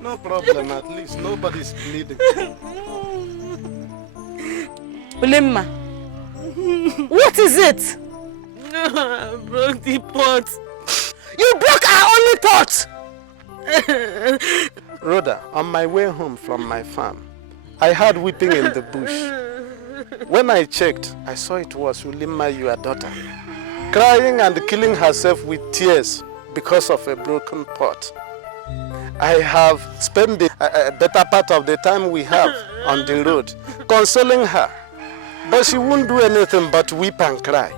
No problem, at least nobody's bleeding. Ulemma, what is it? I broke the pot. You broke our only pot! Rhoda, on my way home from my farm, I heard weeping in the bush. When I checked, I saw it was Ulemma, your daughter, crying and killing herself with tears because of a broken pot. I have spent the better part of the time we have on the road consoling her, but she won't do anything but weep and cry.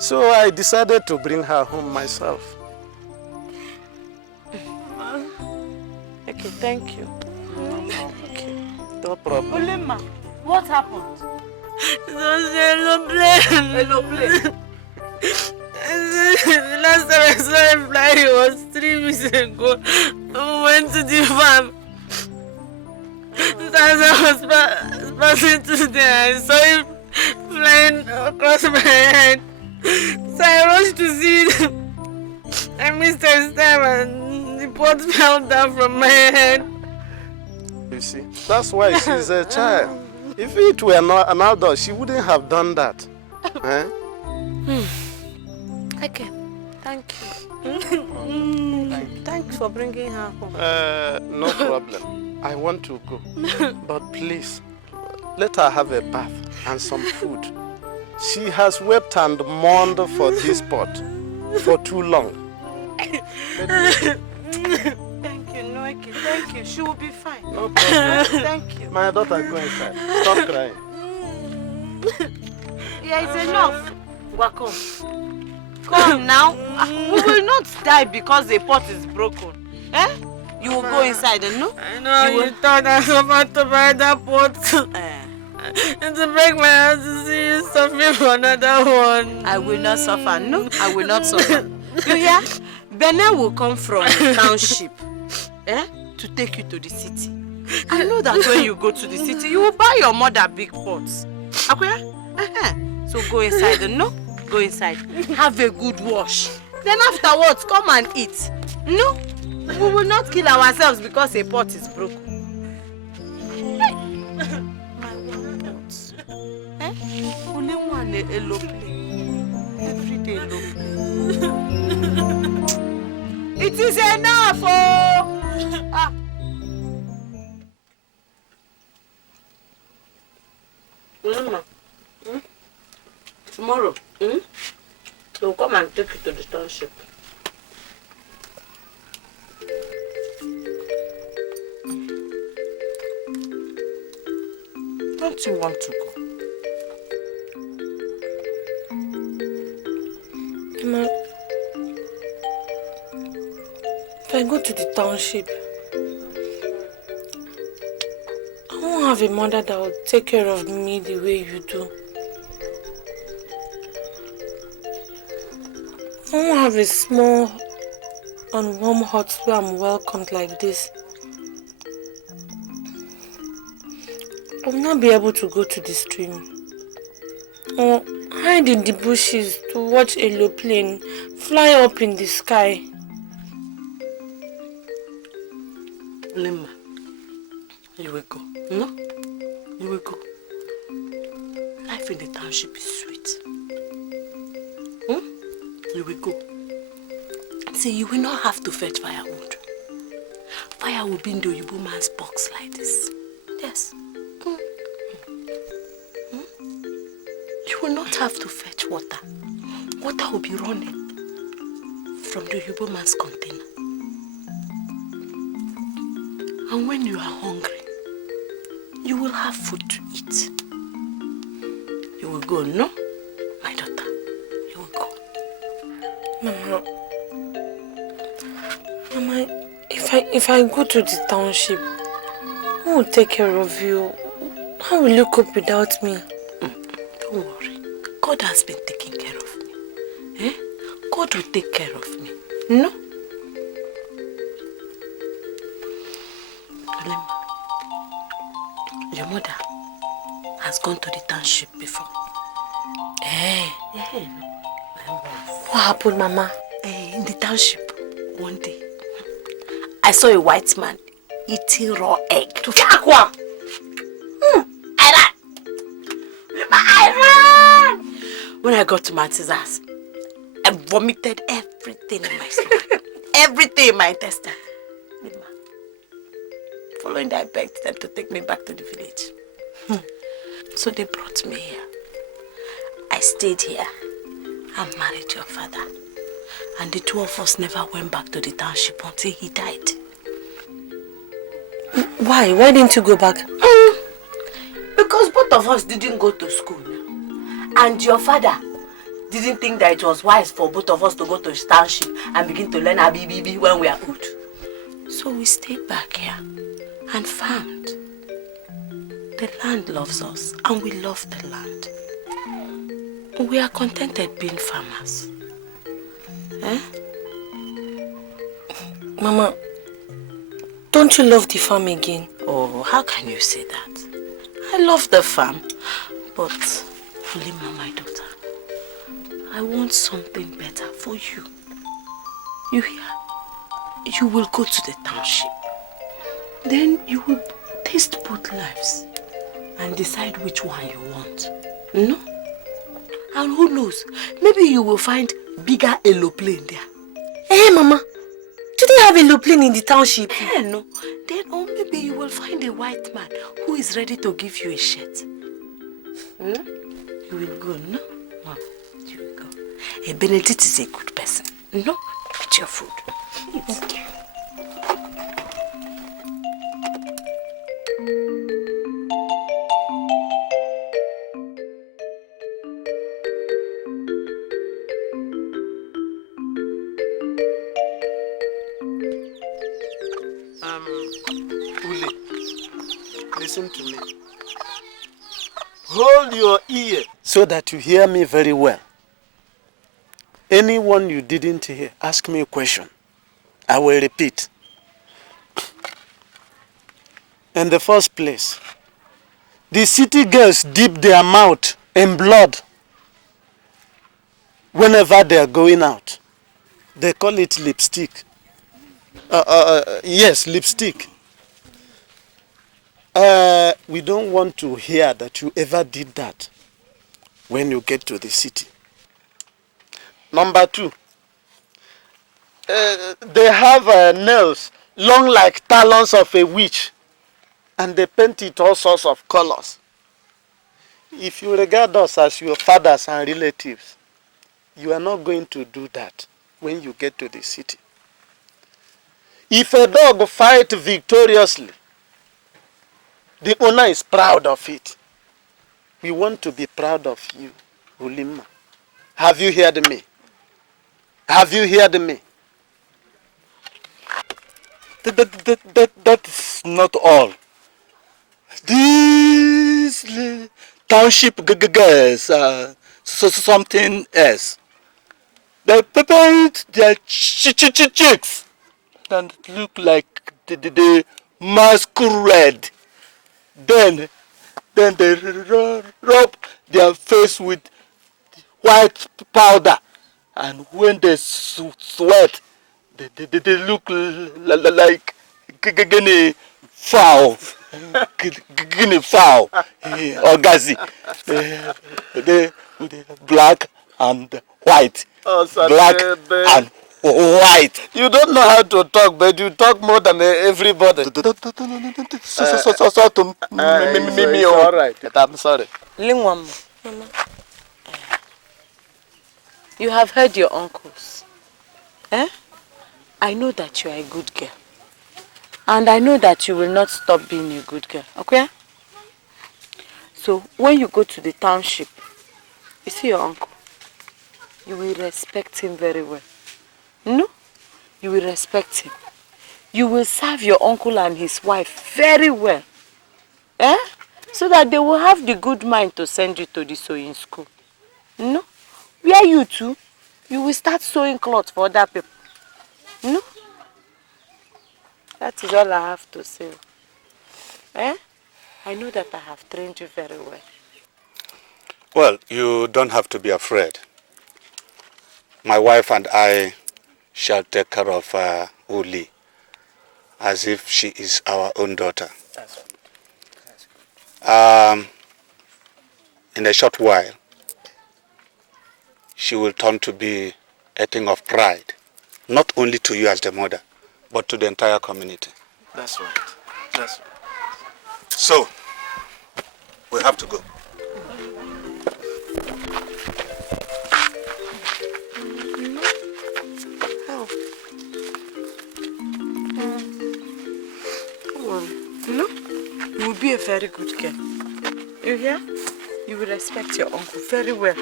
So I decided to bring her home myself. Okay, thank you. Okay, no problem. Ulemma, what happened? It was a plane. The last time I saw him fly was 3 weeks ago. We went to the farm. As I was passing through there, I saw him flying across my head. So I rushed to see it. I missed his time and the pot fell down from my head. You see, that's why she's a child. If it were not an adult, she wouldn't have done that. Eh? Okay, thank you. Thanks for bringing her home. No problem. I want to go. But please, let her have a bath and some food. She has wept and mourned for this pot for too long. Thank you, Noeki. Thank you. She will be fine. No problem. Thank you. My daughter, go inside. Stop crying. Yeah, it's enough. Welcome. Come now. We will not die because the pot is broken. Eh? You will go inside and no? I know you thought I was about to buy that pot. And to break my heart to see you suffering for another one. I will not suffer. No, I will not suffer. You hear? Bene will come from the township to take you to the city. I know that when you go to the city, you will buy your mother big pots. Okay? So go inside and no? Go inside. Have a good wash. Then afterwards, come and eat. No? We will not kill ourselves because a pot is broken. Only one low play. Every day low play. It is enough, oh! Mama, tomorrow, we'll come and take you to the township. Don't you want to go? Mama, if I go to the township, I won't have a mother that will take care of me the way you do. I won't have a small and warm heart where I'm welcomed like this. I will not be able to go to the stream. Or hide in the bushes to watch a low plane fly up in the sky. Limma, you will go. No? You will go. Life in the township is sweet. You will go. See, you will not have to fetch firewood. Fire will be in the Oyibo man's box like this. Yes. You will not have to fetch water. Water will be running from the Oyibo man's container. And when you are hungry, you will have food to eat. You will go, no? My daughter, you will go. Mama, if I go to the township, who will take care of you? How will you cope without me? Don't worry. God has been taking care of me. God will take care of me. No? Your mother has gone to the township before. What happened, Mama? In the township, one day, I saw a white man eating raw egg. I ran! When I got to my auntie's house, I vomited everything in my stomach. Everything in my intestine. Following that, I begged them to take me back to the village. So they brought me here. I stayed here and married your father. And the two of us never went back to the township until he died. Why? Why didn't you go back? Because both of us didn't go to school. And your father didn't think that it was wise for both of us to go to the township and begin to learn ABBB when we are old. So we stayed back here and found the land loves us and we love the land. We are contented being farmers. Mama, don't you love the farm again? Oh, how can you say that? I love the farm, but Lima, my daughter, I want something better for you. You hear? You will go to the township. Then you will taste both lives and decide which one you want. No? And who knows? Maybe you will find bigger aeroplane there. Hey, Mama. Do they have a low plane in the township? No. Then, or maybe you will find a white man who is ready to give you a shirt. You will go, no? Mom, you will go. A Benedict is a good person. No? Eat your food. Eat. Ule, listen to me. Hold your ear so that you hear me very well. Anyone you didn't hear, ask me a question. I will repeat. In the first place, the city girls dip their mouth in blood whenever they are going out. They call it lipstick. Yes, lipstick. We don't want to hear that you ever did that when you get to the city. Number 2, they have nails long like talons of a witch, and they paint it all sorts of colors. If you regard us as your fathers and relatives, you are not going to do that when you get to the city. If a dog fights victoriously, the owner is proud of it. We want to be proud of you, Ulima. Have you heard me? Have you heard me? That's not all. These township girls are something else. They paint their cheeks and look like the masquerade. Then Then they rub their face with white powder. And when they sweat, they look like guinea fowl. Guinea fowl. Or gazi. They black and white. Oh, black and white. You don't know how to talk, but you talk more than everybody. It's all right. I'm sorry. Lingwam, you have heard your uncles. Eh? I know that you are a good girl. And I know that you will not stop being a good girl. Okay? So, when you go to the township, you see your uncle, you will respect him very well. No? You will respect him. You will serve your uncle and his wife very well. Eh? So that they will have the good mind to send you to the sewing school. No? Where you two, you will start sewing clothes for other people. No? That is all I have to say. Eh? I know that I have trained you very well. Well, you don't have to be afraid. My wife and I shall take care of Uli as if she is our own daughter. That's good. That's good. In a short while, she will turn to be a thing of pride, not only to you as the mother, but to the entire community. That's right. That's right. So, we have to go. Come on. You know, you will be a very good girl. You hear? You will respect your uncle very well.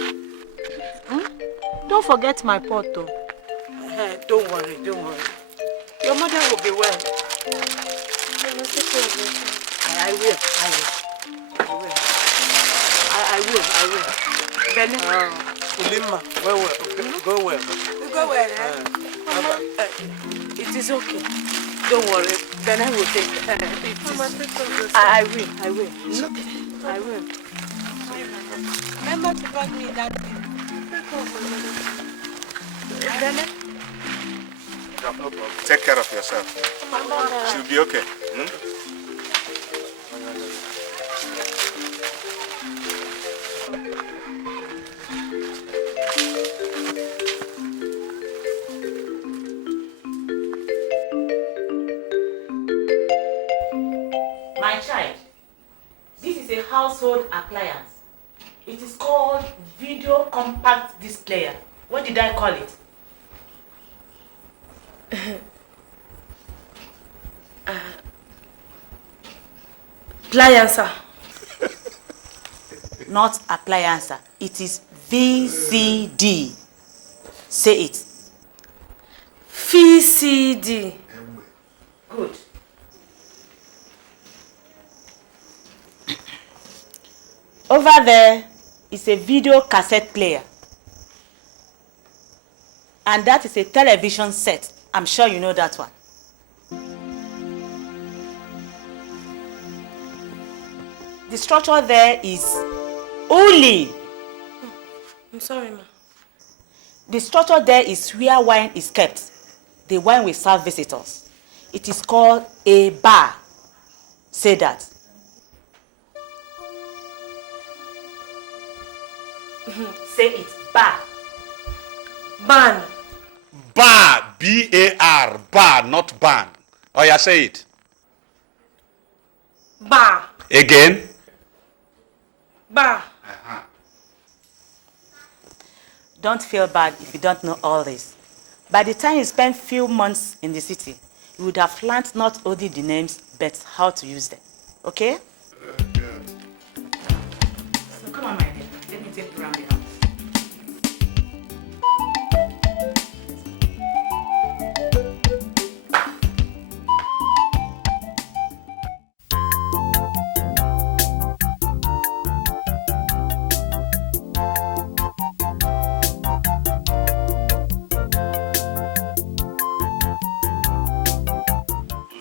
Don't forget my pot though. Don't worry, don't worry. Your mother will be well. I will. Bene. Ulima, go well. You go where? It is okay. Don't worry. Bene will take it. I will. It's okay. I will. Remember to bug me that thing. Bene? No problem. Take care of yourself. She'll be okay. My child, this is a household appliance. It is called video compact displayer. What did I call it? Appliance. Not appliance. It is VCD. Say it. VCD. Good. Over there is a video cassette player. And that is a television set. I'm sure you know that one. The structure there is Uli. I'm sorry, ma. The structure there is where wine is kept. The wine will serve visitors. It is called a bar. Say that. Say it. Bar. Ban. Bar, B-A-R, bar, not ban. Oh yeah, say it. Bar. Again. Bar. Don't feel bad if you don't know all this. By the time you spend few months in the city, you would have learned not only the names, but how to use them. Okay? So come on, my dear. Let me take you around the house.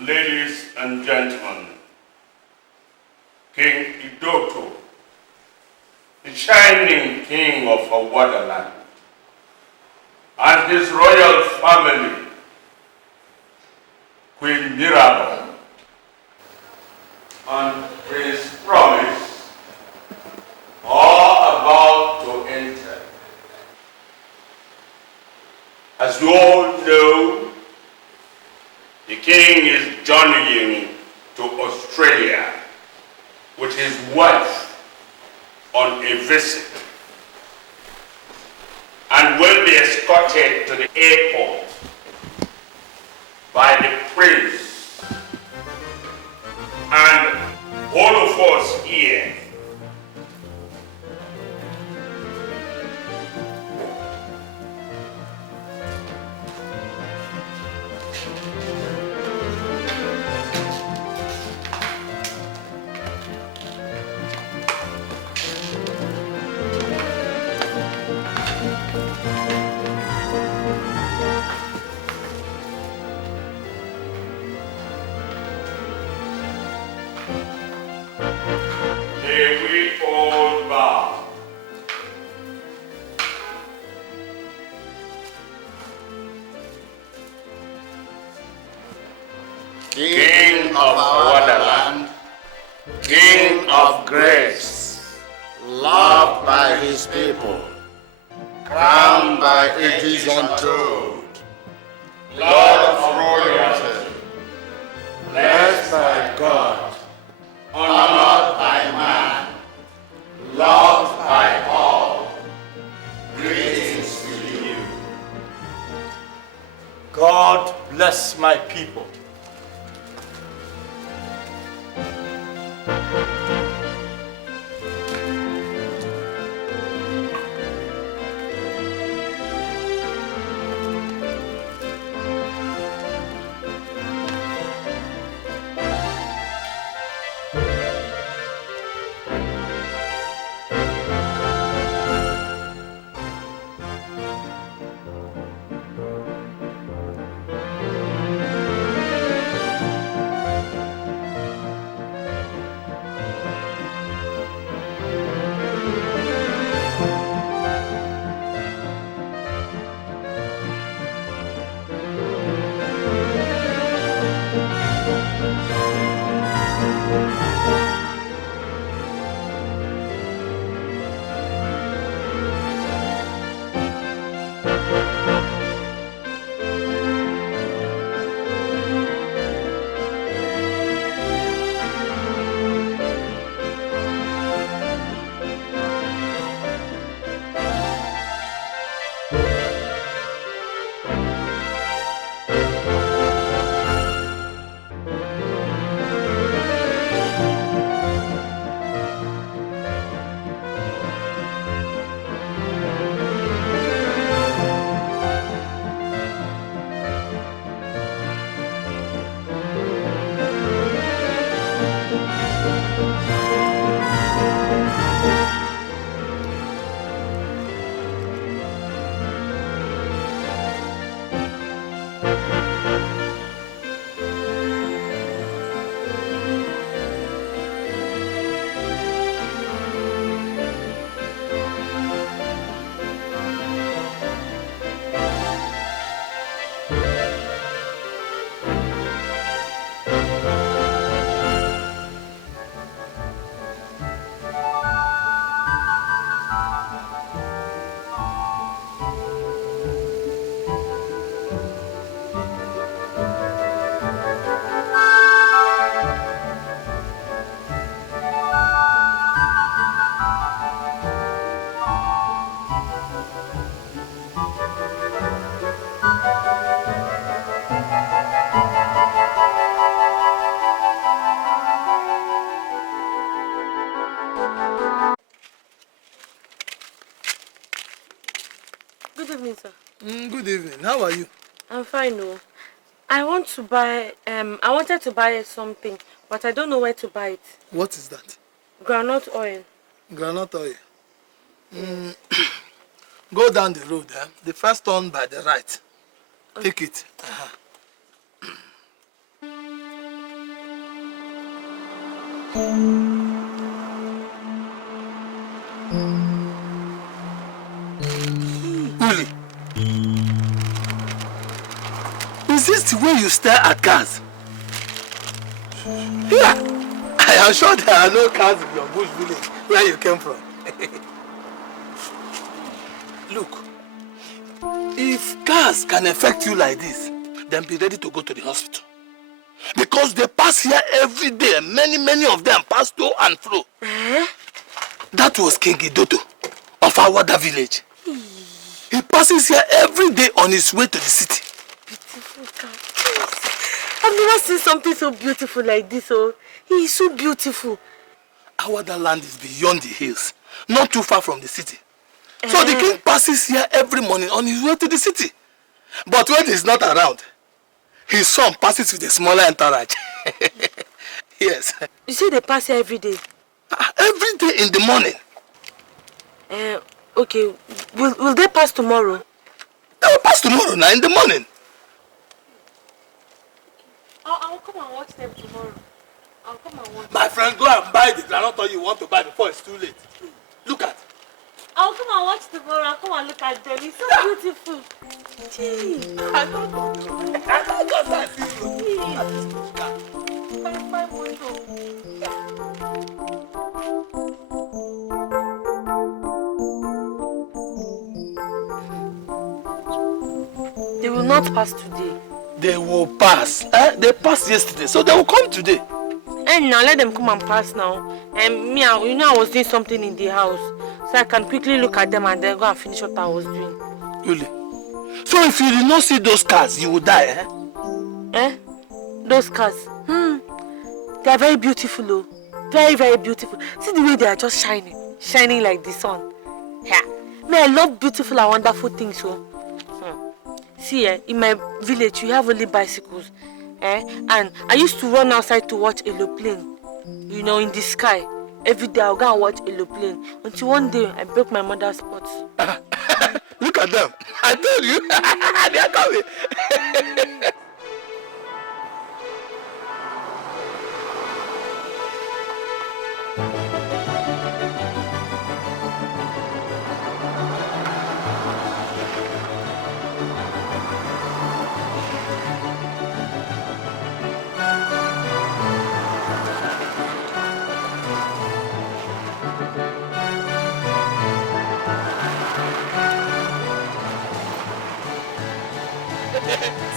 Ladies and gentlemen, King EDO Wonderland and his royal family, Queen Mirabel, and Prince Promise are about to enter. As you all know, the king is journeying to Australia with his wife on a visit and will be escorted to the airport by the prince and all of us here. May we all bow. King of our wonderland, King of grace, Loved by his people, crowned by ages untold, Lord of royalty, blessed by God, honored by man, loved by all. Greetings to you. God bless my people. Good evening, sir. Good evening. How are you? I'm fine, no. I wanted to buy something, but I don't know where to buy it. What is that? Groundnut oil. Granite oil. Go down the road. The first turn by the right. Take it. It's where you stare at cars. Yeah, I am sure there are no cars in your bush village where you came from. Look, if cars can affect you like this, then be ready to go to the hospital. Because they pass here every day. Many of them pass to and fro. That was King Idoto of our village. He passes here every day on his way to the city. Beautiful car. I've never seen something so beautiful like this. Oh, he is so beautiful. Our land is beyond the hills, not too far from the city. So the king passes here every morning on his way to the city. But when he's not around, his son passes with a smaller entourage. Yes. You say they pass here every day? Every day in the morning. Okay. Will they pass tomorrow? They will pass tomorrow now in the morning. I'll come and watch them tomorrow. I'll come and watch. My friend, go and buy the granite you want to buy before it's too late. Look at. I'll come and watch tomorrow. I'll come and look at them. It's so beautiful. Gee. I don't know. I don't just see you. My window. They will not pass today. They will pass. They passed yesterday, so they will come today. And now let them come and pass now. And me, I was doing something in the house, so I can quickly look at them and then go and finish what I was doing. Really? So if you did not see those cars, you would die, Those cars? They are very beautiful, though. Very, very beautiful. See the way they are just shining like the sun. Yeah. Me, I love beautiful and wonderful things, so. See, in my village, we have only bicycles. And I used to run outside to watch aeroplane, in the sky. Every day I'll go and watch aeroplane. Until one day I broke my mother's spots. Look at them. I told you. They are coming.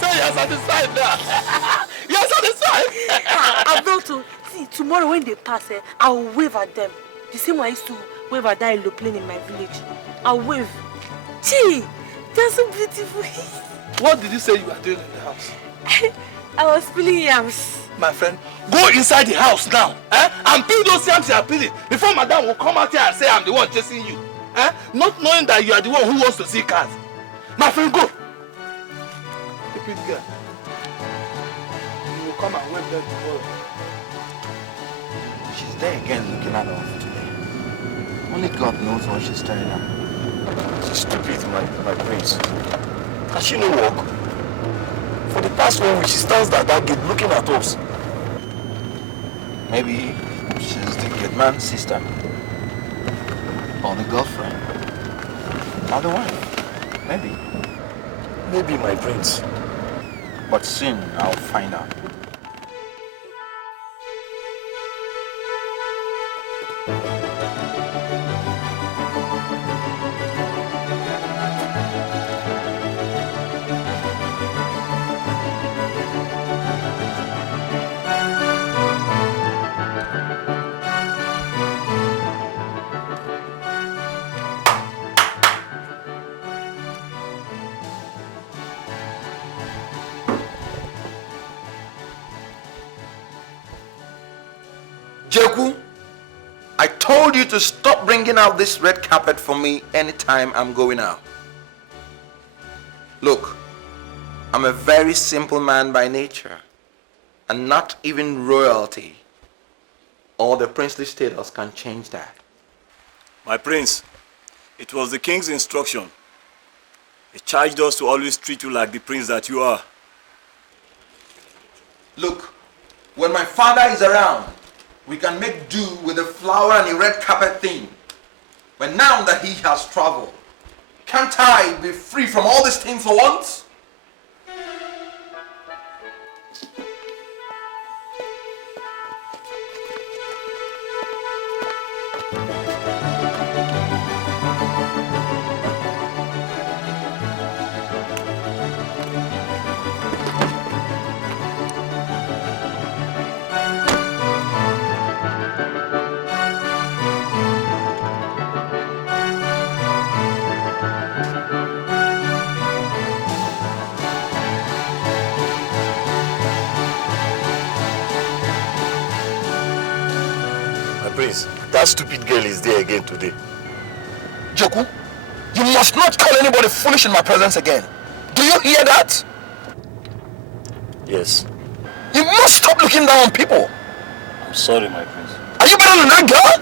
So you're satisfied now. You're satisfied. I'm not to see tomorrow when they pass, I'll wave at them. The same way I used to wave at that aeroplane in my village. I'll wave. Gee, they're so beautiful. What did you say you were doing in the house? I was peeling yams. My friend, go inside the house now, and peel those yams you are peeling before madam will come out here and say I'm the one chasing you, not knowing that you are the one who wants to see cars. My friend, go. Stupid girl. You will come and wait there tomorrow. She's there again looking at us today. Only God knows what she's staring at. She's stupid, my prince. Has she no work? For the past 1 week, she stands at that gate looking at us. Maybe she's the good man's sister. Or the girlfriend. Or the wife. Maybe. Maybe, my prince. But soon I'll find out. Jeku, I told you to stop bringing out this red carpet for me anytime I'm going out. Look, I'm a very simple man by nature, and not even royalty or the princely status can change that. My prince, it was the king's instruction. He charged us to always treat you like the prince that you are. Look, when my father is around, we can make do with the flower and the red carpet thing. But now that he has traveled, can't I be free from all these things for once? Prince, that stupid girl is there again today. Joku, you must not call anybody foolish in my presence again. Do you hear that? Yes. You must stop looking down on people. I'm sorry, my prince. Are you better than that girl?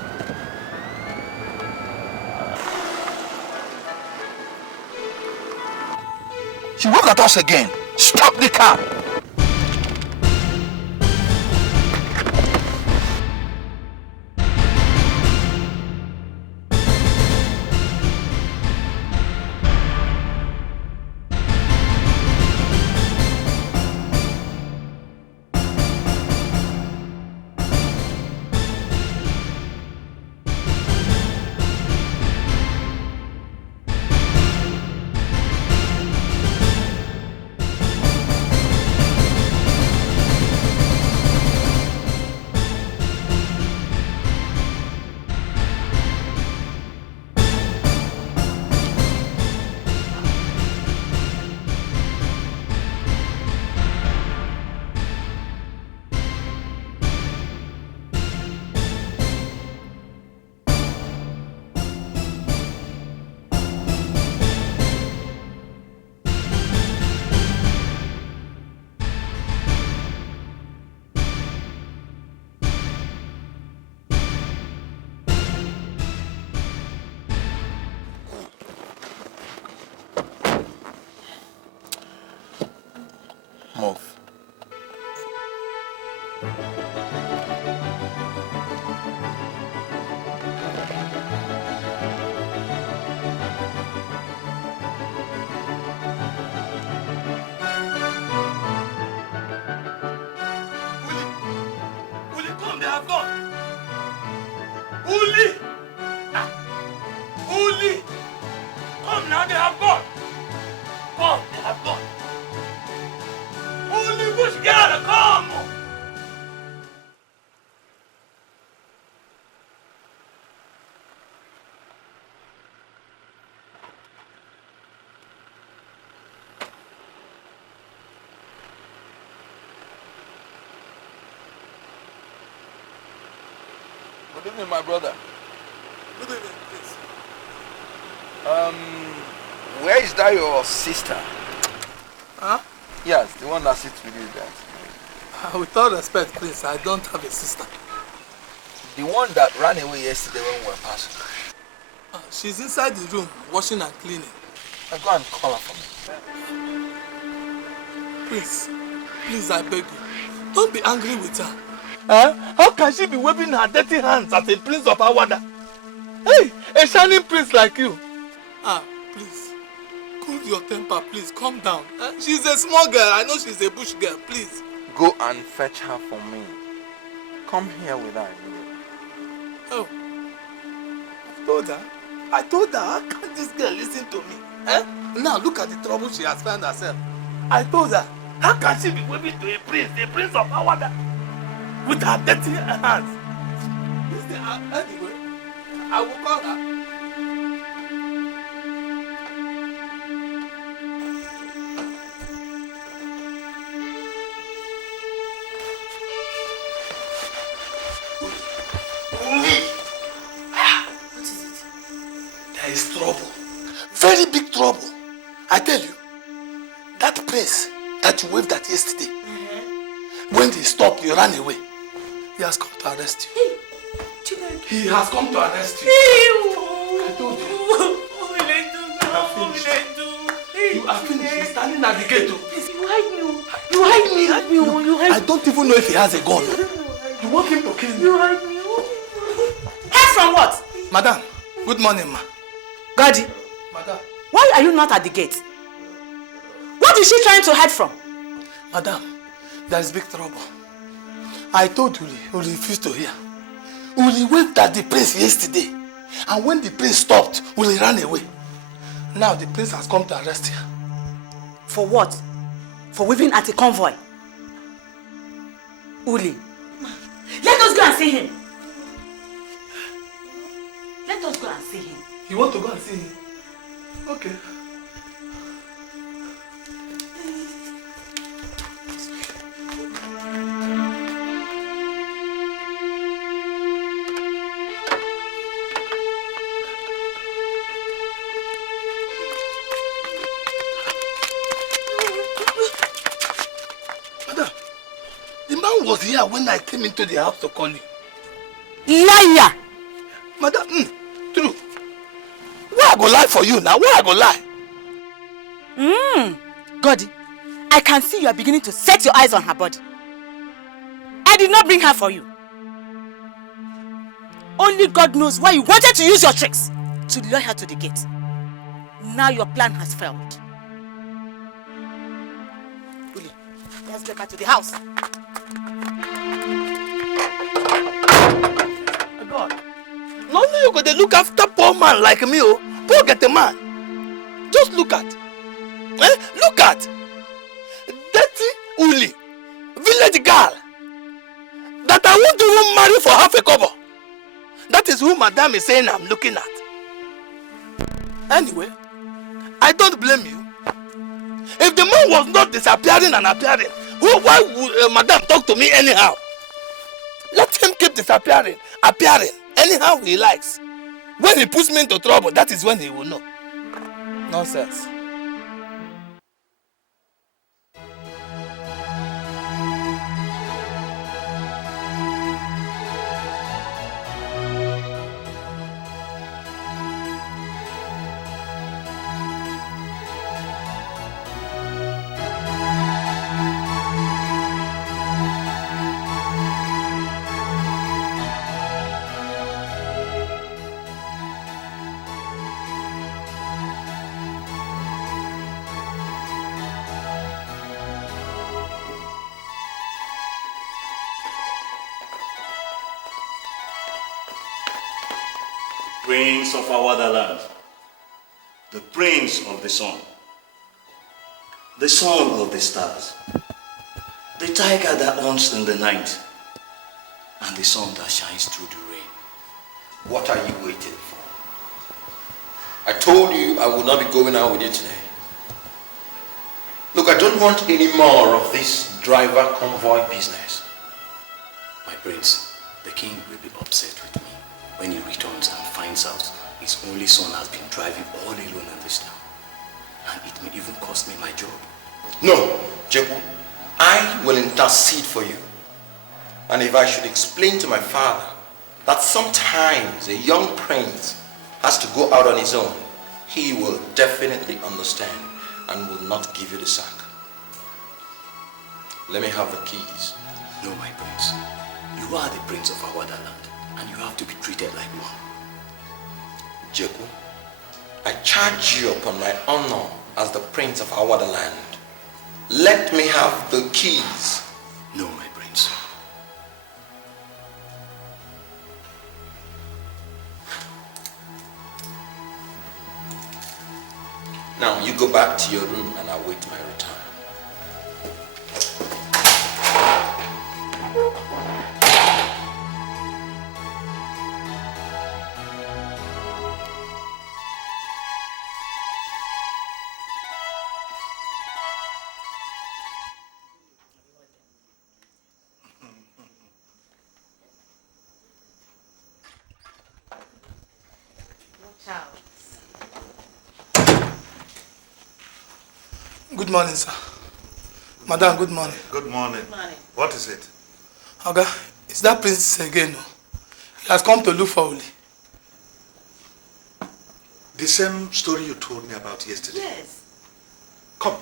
She waved at us again. Stop the car. Move. Uli, come, they have gone. Uli! Uli! Come now, they have gone. Come, they have gone. Uli, bush girl, come! Good evening, my brother. Good evening, please. Where is that your sister? Huh? Yes, the one that sits with you there. With all respect, please, I don't have a sister. The one that ran away yesterday when we were passing. She's inside the room, washing and cleaning. I'll go and call her for me. Please, I beg you. Don't be angry with her. How can she be waving her dirty hands at a prince of Awada? Hey, a shining prince like you. Please. Cool your temper, please. Calm down. She's a small girl. I know she's a bush girl. Please. Go and fetch her for me. Come here with her immediately. Oh. I told her. How can this girl listen to me? Now look at the trouble she has found herself. I told her. How can she be waving to a prince of Awada, with her dirty hands? Anyway, I will call her. What is it? There is trouble. Very big trouble. I tell you, that prince that you waved at yesterday, when they stopped, you ran away. He has come to arrest you. He has come to arrest you. I told you. You are finished. He's standing at the gate. You hide me. I don't even know if he has a gun. You want him to kill me? You hide me. Hide from what? Madam, good morning, ma. Gadi, Madam. why are you not at the gate? What is she trying to hide from? Madam, There is big trouble. I told Uli, Uli refused to hear. Uli waved at the prince yesterday. And when the prince stopped, Uli ran away. Now the prince has come to arrest her. For what? For waving at a convoy? Uli, let us go and see him. Let us go and see him. You want to go and see him? Okay. Was here when I came into the house to call you. Liar! Madam, true. Why I go lie for you now? Why I go lie? Goddy, I can see you are beginning to set your eyes on her body. I did not bring her for you. Only God knows why you wanted to use your tricks to lure her to the gate. Now your plan has failed. Uli, let's take her to the house. God. No, you go to look after poor man like me, oh. Poor get a man. Just look at. Look at. Dirty Uli, village girl, that I want to marry for half a kobo. That is who Madame is saying I'm looking at. Anyway, I don't blame you. If the man was not disappearing and appearing, why would Madame talk to me anyhow? Let him keep disappearing, appearing, anyhow he likes. When he puts me into trouble, that is when he will know. Nonsense. Prince of our land, the Prince of the Sun, the Son of the Stars, the tiger that hunts in the night, and the sun that shines through the rain. What are you waiting for? I told you I would not be going out with you today. Look, I don't want any more of this driver convoy business. My prince, the king will be upset with me when he returns and finds out his only son has been driving all alone in this town. And it may even cost me my job. No, Jeku, I will intercede for you. And if I should explain to my father that sometimes a young prince has to go out on his own, he will definitely understand and will not give you the sack. Let me have the keys. No, my prince. You are the prince of our land, and you have to be treated like one. Jeku, I charge you upon my honor as the prince of our land. Let me have the keys. No, my prince. Now you go back to your room and await my return. Good morning, sir. Madam, good morning. Good morning. Good morning. What is it? Oga, it's that prince again. He has come to look for Uli. The same story you told me about yesterday. Yes. Come,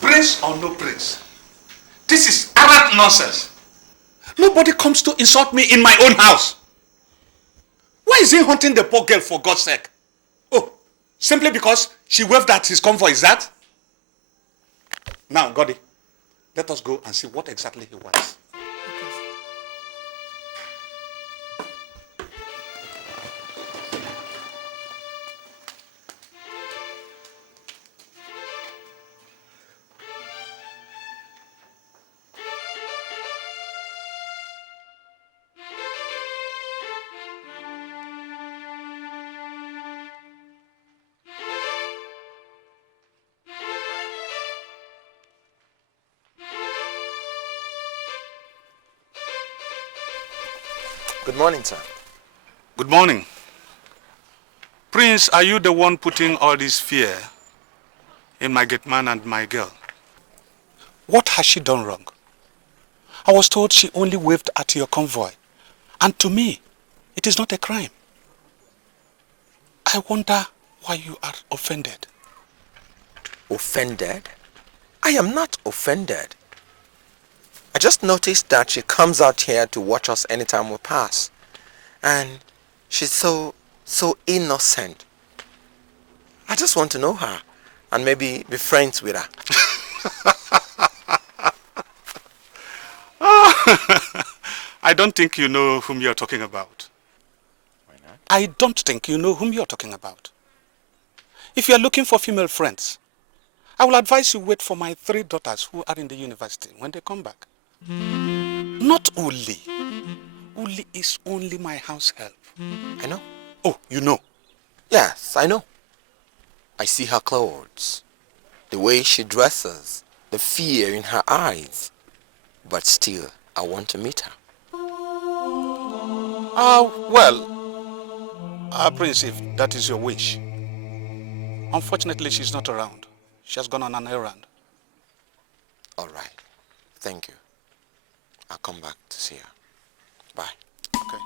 prince or no prince, this is arrant nonsense. Nobody comes to insult me in my own house. Why is he hunting the poor girl, for God's sake? Oh, simply because she waved at his convoy, is that? Now, Goddy, Let us go and see what exactly he wants. Good morning, sir. Good morning. Prince, are you the one putting all this fear in my gate man and my girl? What has she done wrong? I was told she only waved at your convoy. And to me, it is not a crime. I wonder why you are offended. Offended? I am not offended. I just noticed that she comes out here to watch us anytime we pass. And she's so innocent. I just want to know her and maybe be friends with her. I don't think you know whom you're talking about. Why not? I don't think you know whom you're talking about. If you're looking for female friends, I will advise you wait for my 3 daughters who are in the university when they come back. Not Uli. Uli is only my house help. I know. Oh, you know? Yes, I know. I see her clothes, the way she dresses, the fear in her eyes. But still, I want to meet her. Prince, if that is your wish. Unfortunately, she's not around. She has gone on an errand. All right. Thank you. I'll come back to see her. Bye. Okay.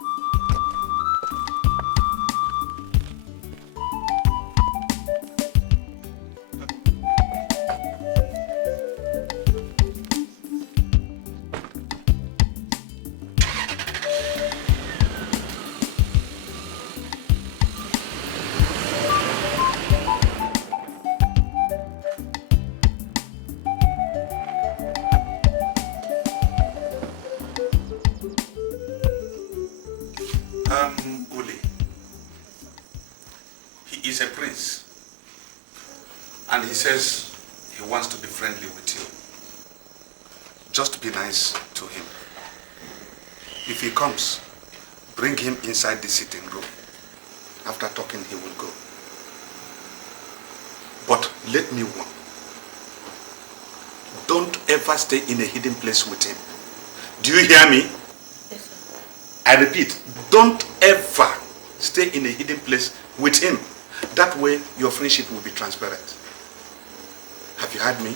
Uli. He is a prince. And he says he wants to be friendly with you. Just be nice to him. If he comes, bring him inside the sitting room. After talking, he will go. But let me warn. Don't ever stay in a hidden place with him. Do you hear me? Yes, sir. I repeat, don't ever stay in a hidden place with him. That way, your friendship will be transparent. Have you heard me?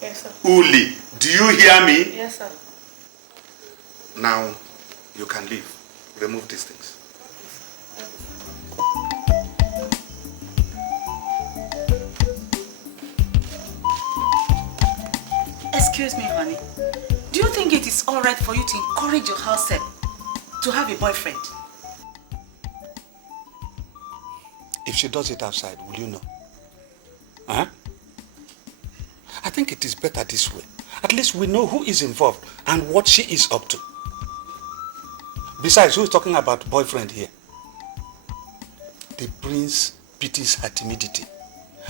Yes, sir. Uli, do you hear me? Yes, sir. Now, you can leave. Remove these things. Excuse me, honey. Do you think it is all right for you to encourage your house help to have a boyfriend? If she does it outside, will you know? Huh? I think it is better this way. At least we know who is involved and what she is up to. Besides, who is talking about boyfriend here? The prince pities her timidity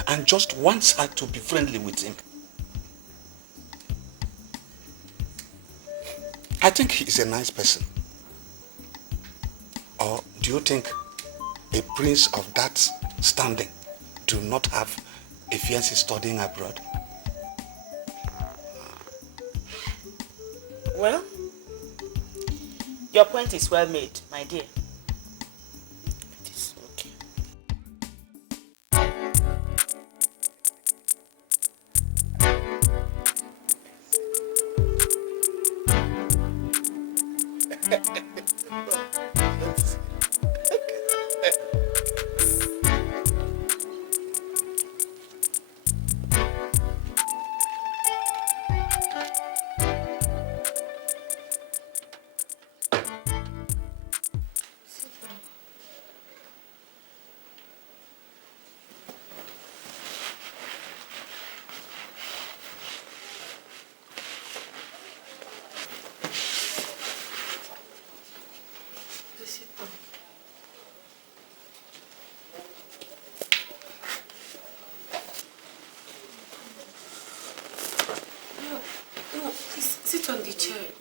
and just wants her to be friendly with him. I think he is a nice person. Or do you think a prince of that standing do not have a fiancé studying abroad? Well, your point is well made, my dear. It is okay.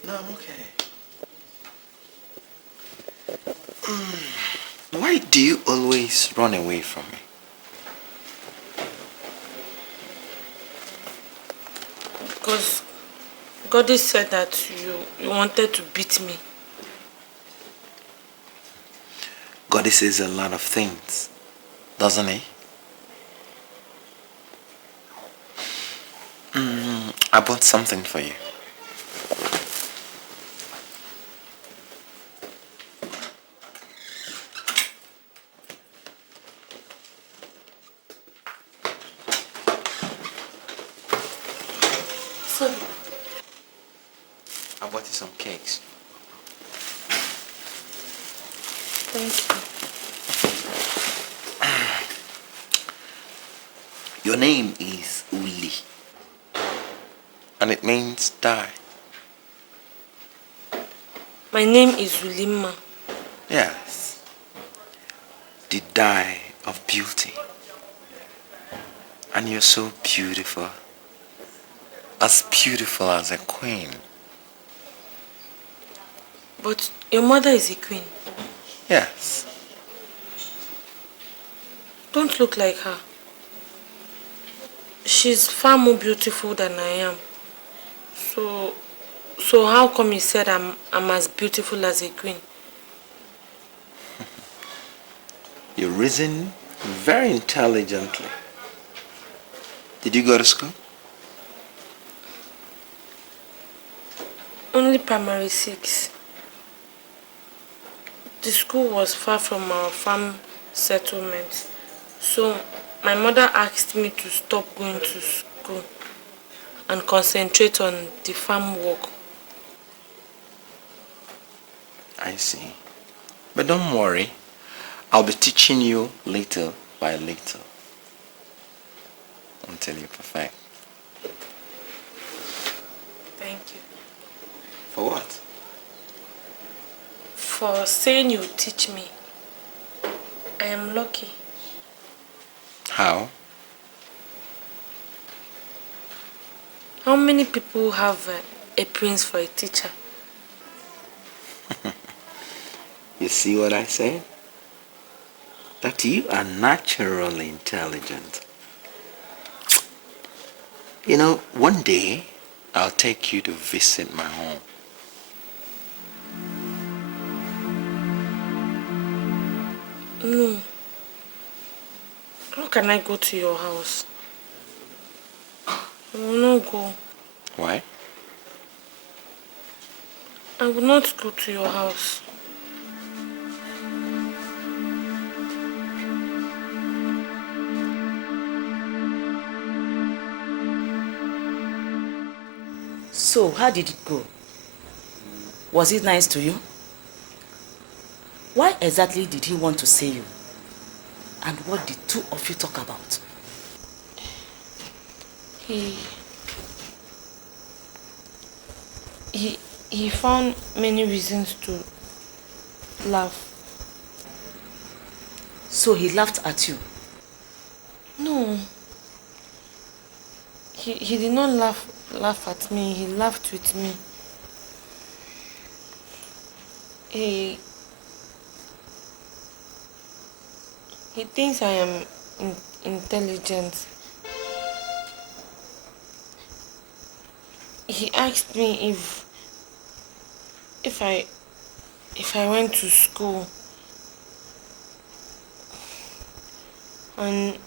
No, I'm okay. Why do you always run away from me? Because Goddess said that you wanted to beat me. God says a lot of things, doesn't he? I bought something for you. Sorry. I bought you some cakes. Thank you. Your name is Uli. And it means die. My name is Ulima. Yes. The dye of beauty. And you're so beautiful. As beautiful as a queen. But your mother is a queen. Yes. Don't look like her. She's far more beautiful than I am. So how come you said I'm as beautiful as a queen? You reason very intelligently. Did you go to school? Only primary 6. The school was far from our farm settlement. So my mother asked me to stop going to school and concentrate on the farm work. I see. But don't worry. I'll be teaching you little by little until you perfect. Thank you. For what? For saying you teach me. I am lucky. How? How many people have a prince for a teacher? You see what I said? That you are naturally intelligent. You know, one day I'll take you to visit my home. No. How can I go to your house? I will not go. Why? I will not go to your house. So, how did it go? Was it nice to you? Why exactly did he want to see you? And what did two of you talk about? He found many reasons to laugh. So he laughed at you? No. He did not laugh at me. He laughed with me. He thinks I am intelligent. He asked me if I went to school, and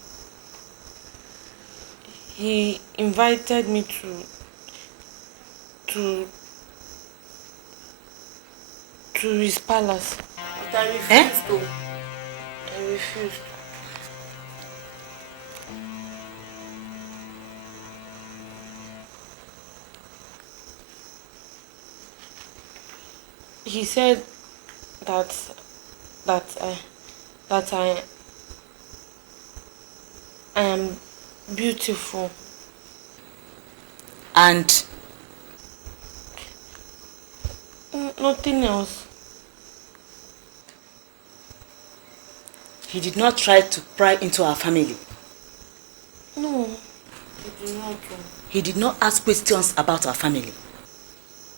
he invited me to his palace. But I refused to. I refused. He said that I am beautiful. And? Nothing else. He did not try to pry into our family? No, he did not. He did not ask questions about our family?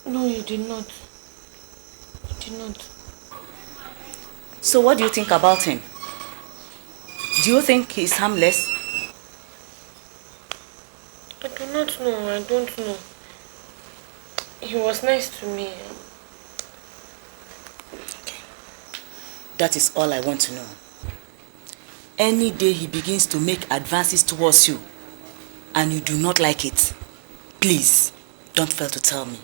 No, you did not. You did not. So what do you think about him? Do you think he's harmless? I do not know. I don't know. He was nice to me. That is all I want to know. Any day he begins to make advances towards you and you do not like it, please don't fail to tell me.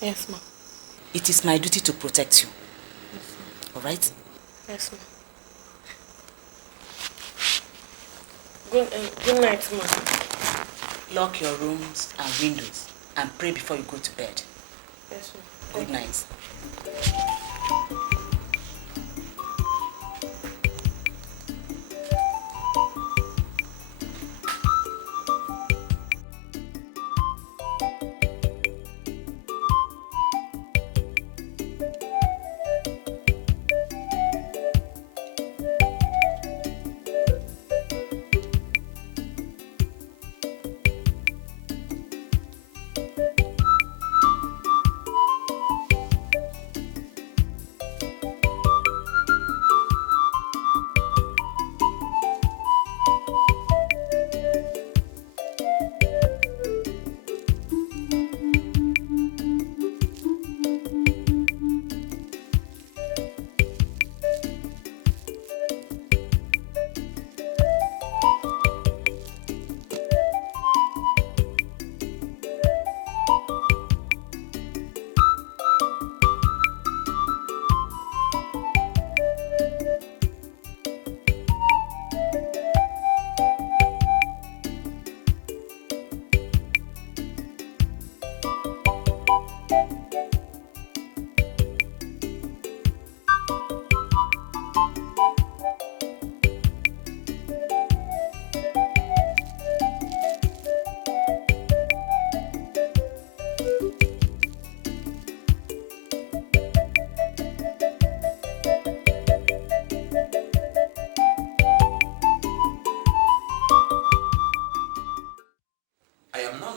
Yes, ma'am. It is my duty to protect you. Yes, ma'am. All right? Yes, ma'am. Good night, ma'am. Lock your rooms and windows and pray before you go to bed. Yes, ma'am. Good night.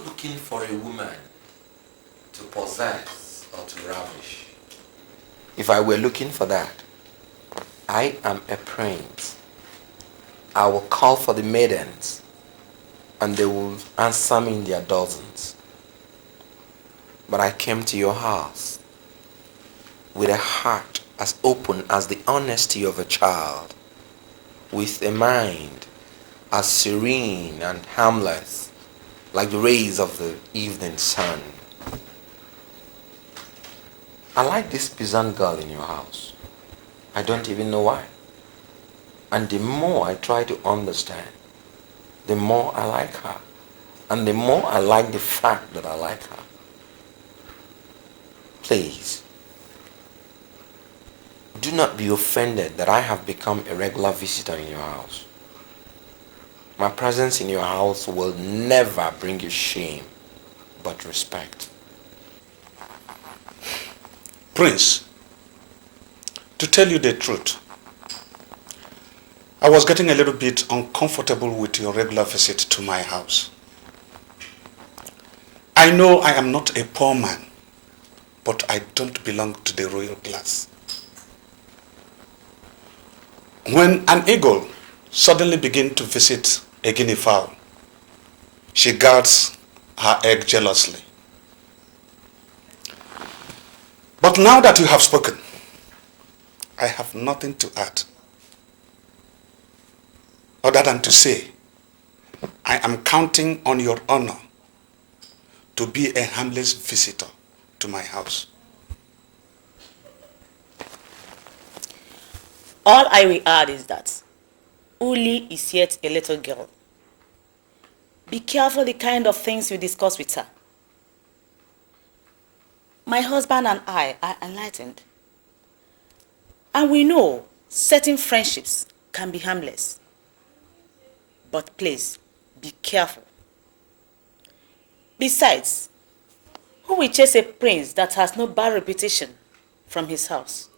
Looking for a woman to possess or to ravish. If I were looking for that, I am a prince. I will call for the maidens and they will answer me in their dozens. But I came to your house with a heart as open as the honesty of a child, with a mind as serene and harmless like the rays of the evening sun. I like this peasant girl in your house. I don't even know why. And the more I try to understand, the more I like her. And the more I like the fact that I like her. Please, do not be offended that I have become a regular visitor in your house. My presence in your house will never bring you shame, but respect. Prince, to tell you the truth, I was getting a little bit uncomfortable with your regular visit to my house. I know I am not a poor man, but I don't belong to the royal class. When an eagle suddenly begins to visit a guinea fowl, she guards her egg jealously. But now that you have spoken, I have nothing to add other than to say I am counting on your honor to be a harmless visitor to my house. All I will add is that Uli is yet a little girl. Be careful the kind of things you discuss with her. My husband and I are enlightened. And we know certain friendships can be harmless. But please, be careful. Besides, who will chase a prince that has no bad reputation from his house?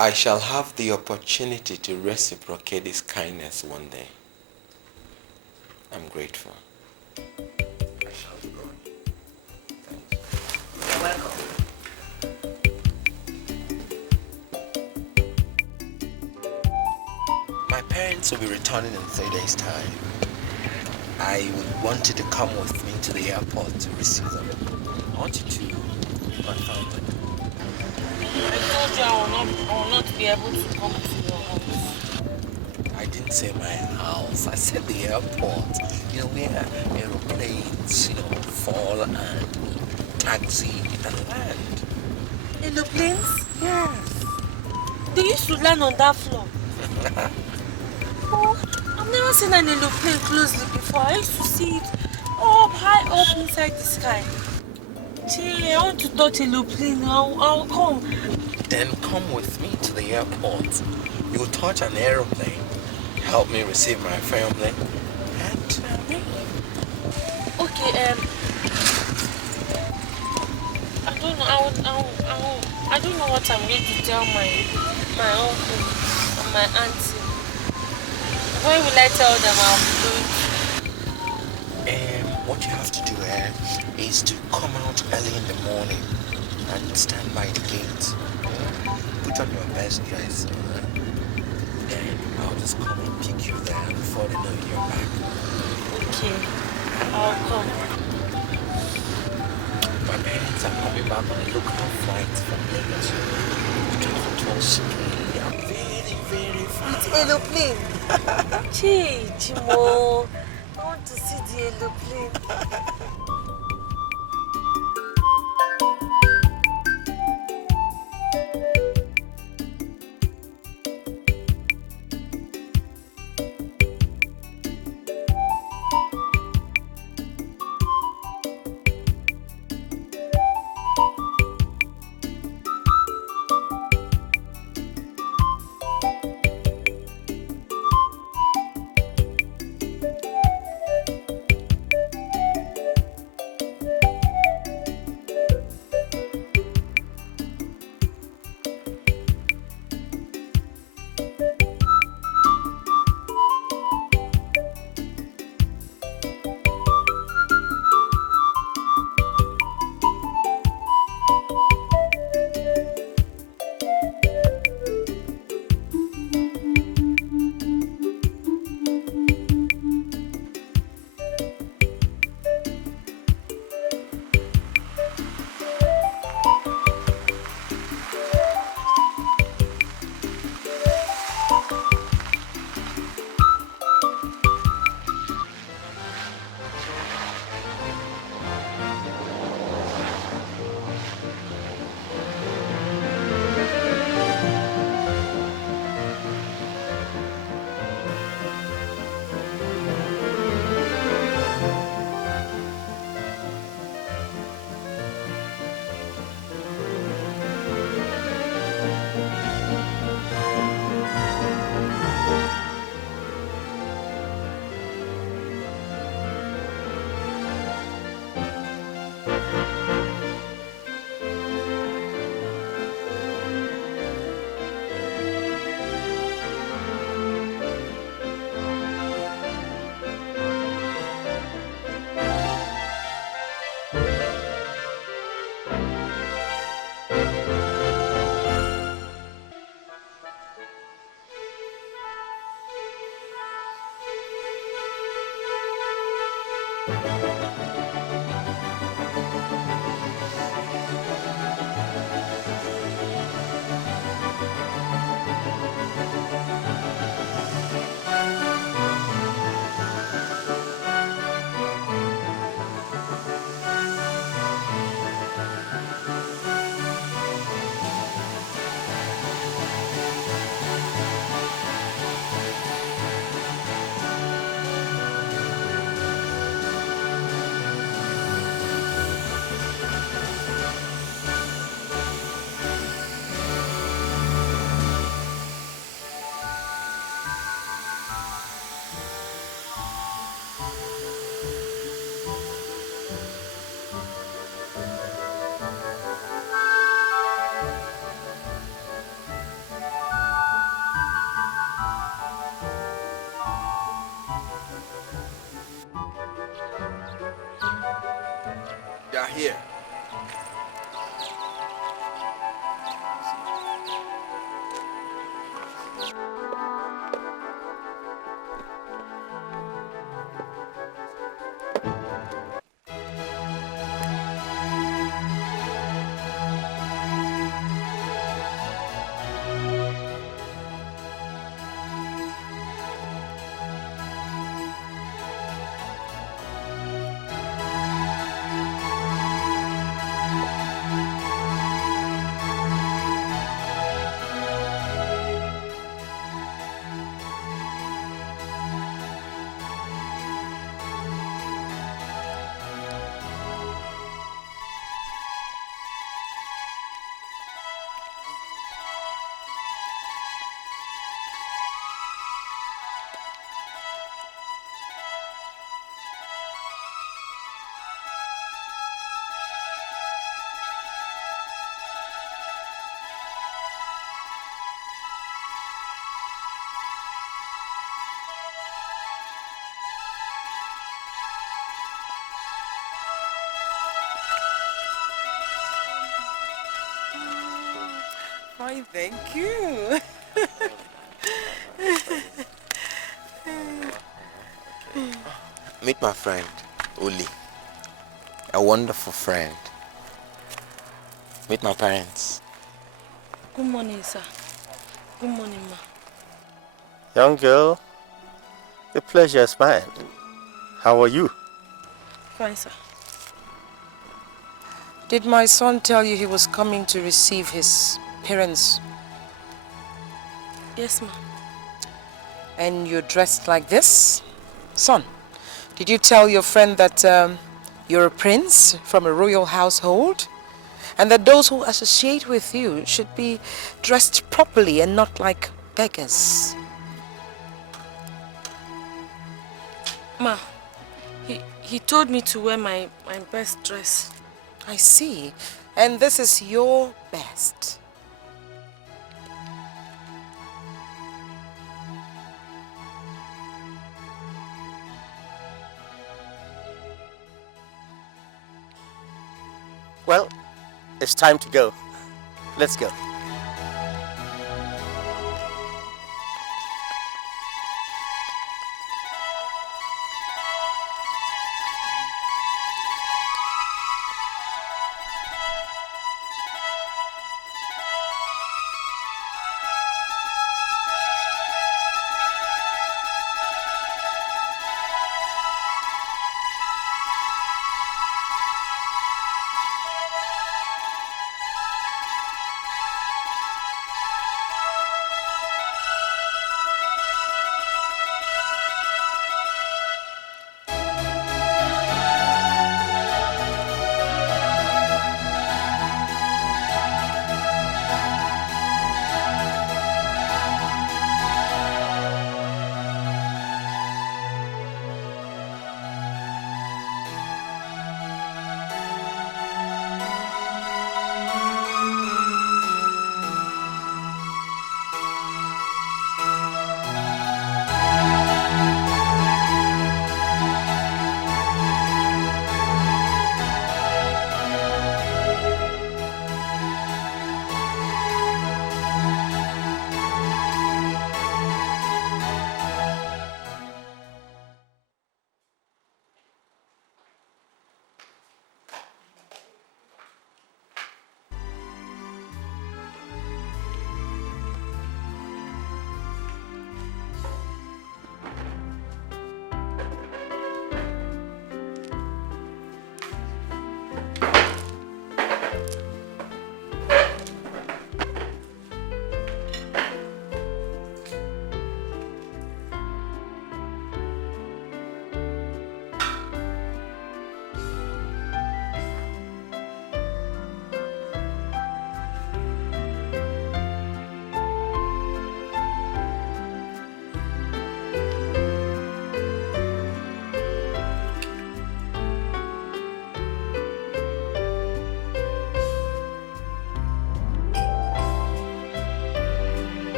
I shall have the opportunity to reciprocate this kindness one day. I'm grateful. I shall go. Thanks. You're welcome. My parents will be returning in 3 days' time. I would want you to come with me to the airport to receive them. I want you to meet my family. I told you I will not be able to come to your house. I didn't say my house. I said the airport. You know, where aeroplanes, fall and taxi and land. Aeroplanes? Yes. They used to land on that floor. Oh, I've never seen an aeroplane closely before. I used to see it up high up inside the sky. Gee, I want to touch aeroplane. I'll come. Then come with me to the airport. You'll touch an aeroplane. Help me receive my family. And me. Okay, I don't know. I don't know what I'm going to tell my uncle and my auntie. When will I tell them I'll be going? What you have to do is to come out early in the morning and stand by the gate. Put on your best dress. Then I'll just come and pick you there before they know you're back. Okay, I'll come. My parents are coming back on a local flight from Lagos. We travel to Oshiki. I'm very, very far. It's aeroplane. Gee, Chimo. I want to see the aeroplane. here. Why, thank you. Meet my friend, Uli. A wonderful friend. Meet my parents. Good morning, sir. Good morning, ma. Young girl, the pleasure is mine. How are you? Fine, sir. Did my son tell you he was coming to receive his parents? Yes, ma. And you're dressed like this? Son, did you tell your friend that you're a prince from a royal household? And that those who associate with you should be dressed properly and not like beggars? Ma, he told me to wear my best dress. I see. And this is your best. Well, it's time to go. Let's go.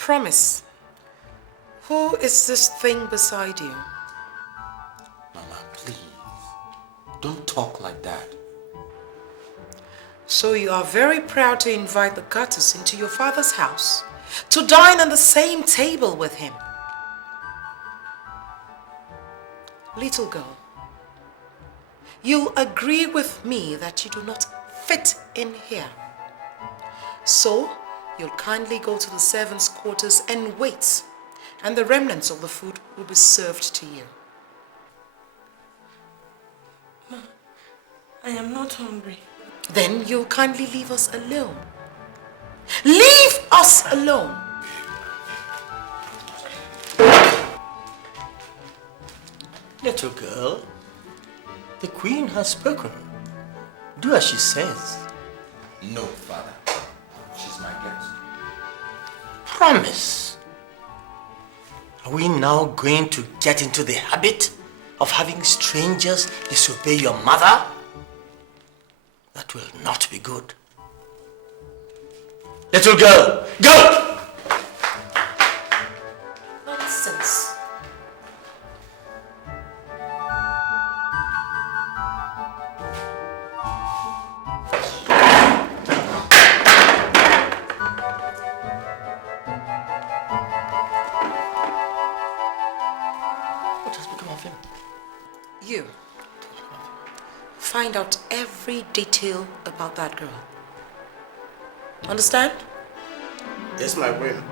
Promise. Who is this thing beside you? Mama, please. Don't talk like that. So you are very proud to invite the gutters into your father's house, to dine on the same table with him. Little girl, you'll agree with me that you do not fit in here. So, you'll kindly go to the servants' quarters and wait, and the remnants of the food will be served to you. Ma, I am not hungry. Then you'll kindly leave us alone. Leave us alone! Little girl, the queen has spoken. Do as she says. No, father. She's my guest. Promise. Are we now going to get into the habit of having strangers disobey your mother? That will not be good. Little girl, go! Nonsense. What has become of him? You. Find out every detail about that girl. Understand? Yes, my queen.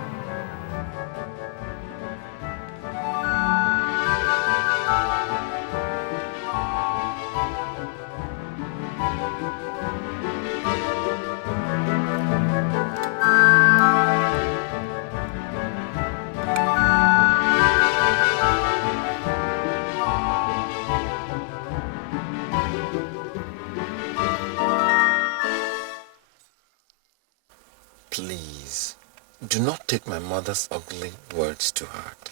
Please, do not take my mother's ugly words to heart.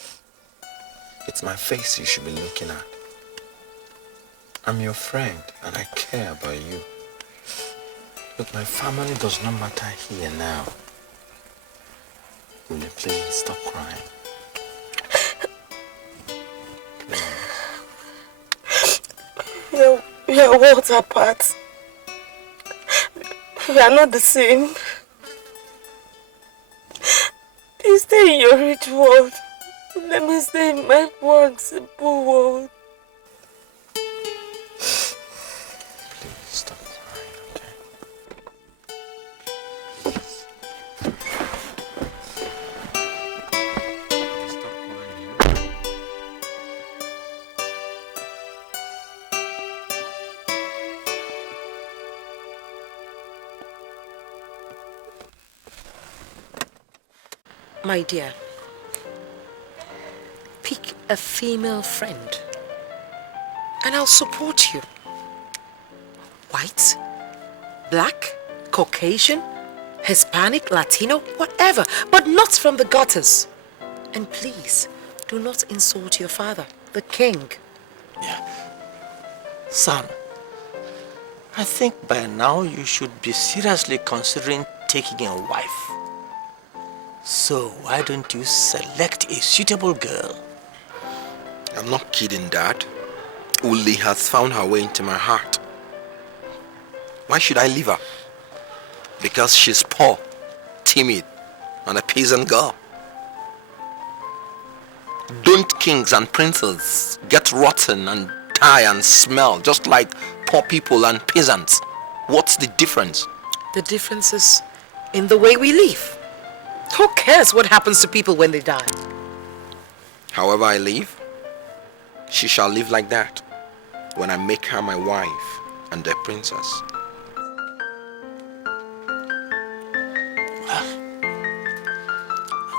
It's my face you should be looking at. I'm your friend and I care about you. Look, my family does not matter here now. Will you please stop crying? We are worlds apart. We are not the same. You stay in your rich world. Let me stay in my poor, simple world. Please stop crying, okay? Stop crying. My dear, pick a female friend and I'll support you. White, black, Caucasian, Hispanic, Latino, whatever, but not from the gutters. And please, do not insult your father, the king. Son, I think by now you should be seriously considering taking a wife. So why don't you select a suitable girl? I'm not kidding, Dad. Uli has found her way into my heart. Why should I leave her? Because she's poor, timid, and a peasant girl. Don't kings and princes get rotten and die and smell just like poor people and peasants? What's the difference? The difference is in the way we live. Who cares what happens to people when they die? However I live, she shall live like that when I make her my wife and a princess. Well, I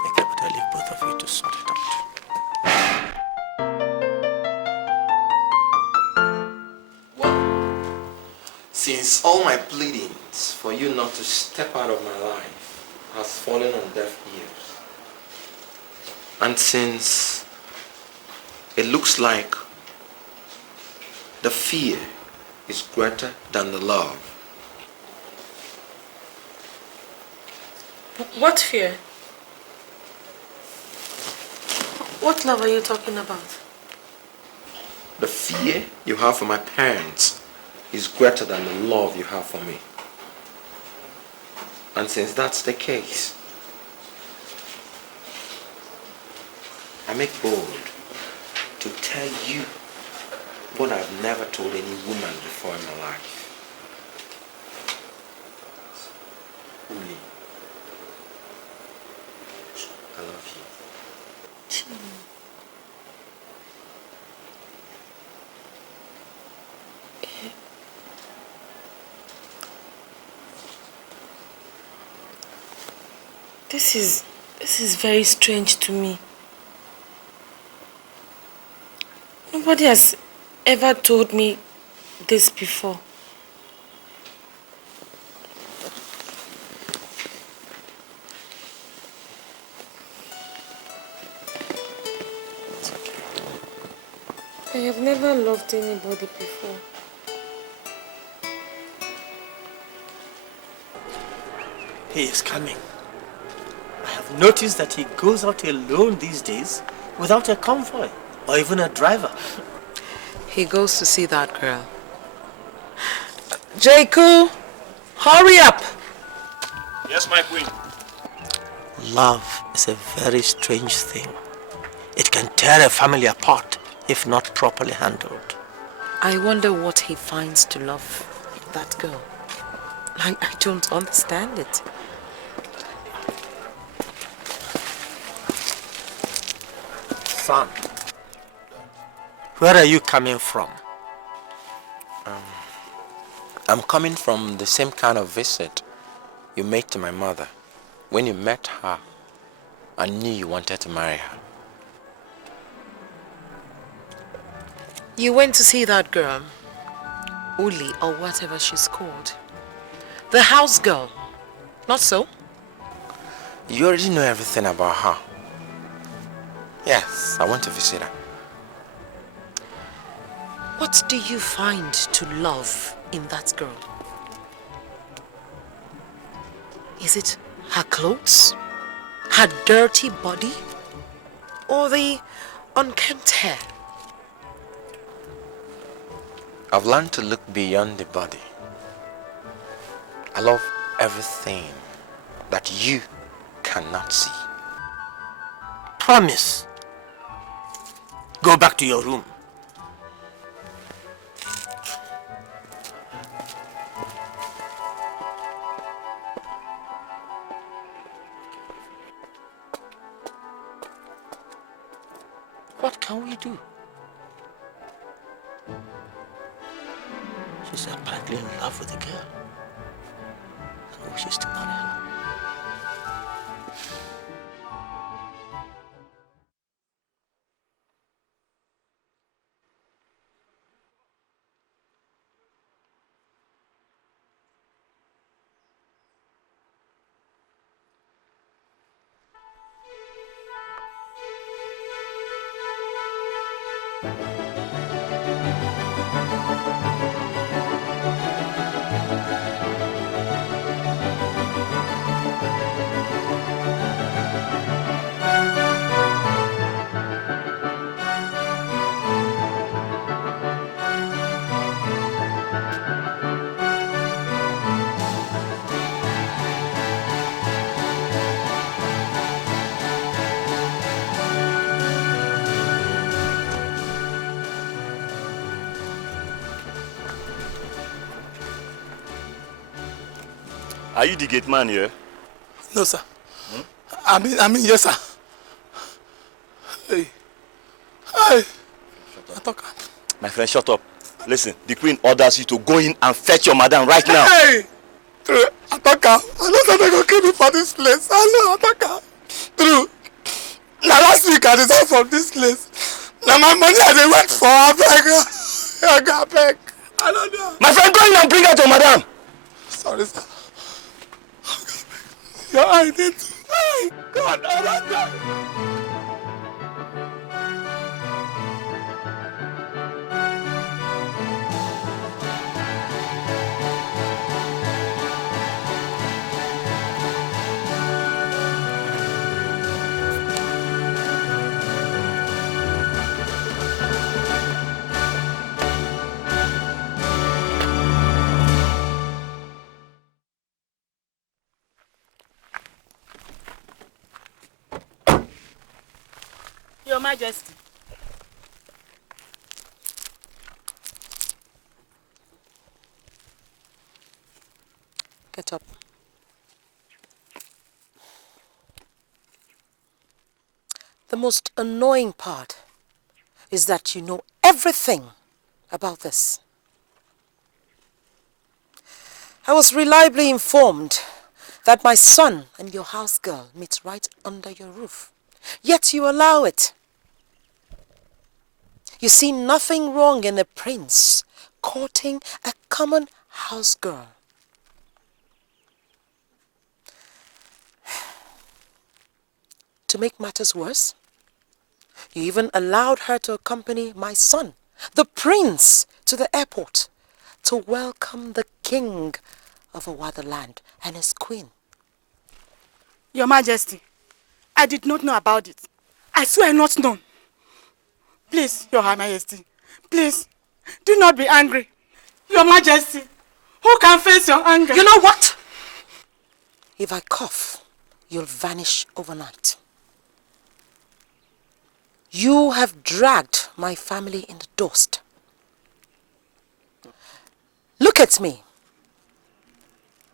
think I better leave both of you to sort it out. Well, since all my pleadings for you not to step out of my life has fallen on deaf ears, and since it looks like the fear is greater than the love. What fear? What love are you talking about? The fear you have for my parents is greater than the love you have for me. And since that's the case, I make bold to tell you what I've never told any woman before in my life. Uli, I love you. This is very strange to me. Nobody has ever told me this before. I have never loved anybody before. He is coming. I have noticed that he goes out alone these days without a convoy or even a driver. He goes to see that girl. Jaku, hurry up! Yes, my queen. Love is a very strange thing. It can tear a family apart if not properly handled. I wonder what he finds to love that girl. I don't understand it. Son, where are you coming from? I'm coming from the same kind of visit you made to my mother. When you met her, I knew you wanted to marry her. You went to see that girl, Uli, or whatever she's called. The house girl, not so? You already know everything about her. Yes, I want to visit her. What do you find to love in that girl? Is it her clothes, her dirty body, or the unkempt hair? I've learned to look beyond the body. I love everything that you cannot see. Promise. Go back to your room. What can we do? She's apparently in love with the girl and wishes to marry her. Are you the gate man here? No, sir. I mean, yes, sir. Hey. Hey. My friend, shut up. Listen, the queen orders you to go in and fetch your madam right now. Hey! True, Ataka. I know that they're going to kill me for this place. I know, Ataka. True. Now last week I resigned from this place. Now my money I went for. I got back. I don't know. My friend, go in and bring out your madam. Sorry, sir. Your identity. Hey, God, I don't know. Your Majesty. Get up. The most annoying part is that you know everything about this. I was reliably informed that my son and your house girl meet right under your roof. Yet you allow it. You see nothing wrong in a prince courting a common house girl. To make matters worse, you even allowed her to accompany my son, the prince, to the airport to welcome the king of Awada land and his queen. Your Majesty, I did not know about it. I swear not known. Please, Your High Majesty, please, do not be angry. Your Majesty, who can face your anger? You know what? If I cough, you'll vanish overnight. You have dragged my family in the dust. Look at me.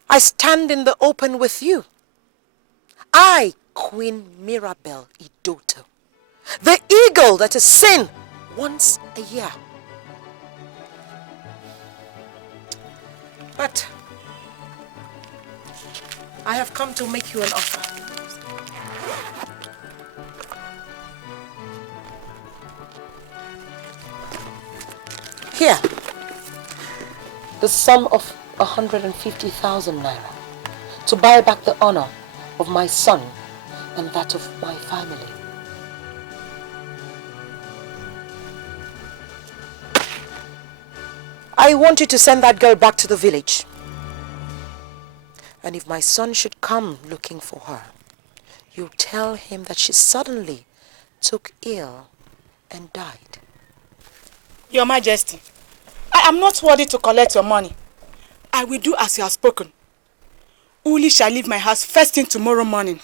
I stand in the open with you. I, Queen Mirabel Idoto, the eagle that is seen once a year. But I have come to make you an offer. Here, the sum of 150,000 naira to buy back the honor of my son and that of my family. I want you to send that girl back to the village. And if my son should come looking for her, you tell him that she suddenly took ill and died. Your Majesty, I am not worthy to collect your money. I will do as you have spoken. Uli shall leave my house first thing tomorrow morning.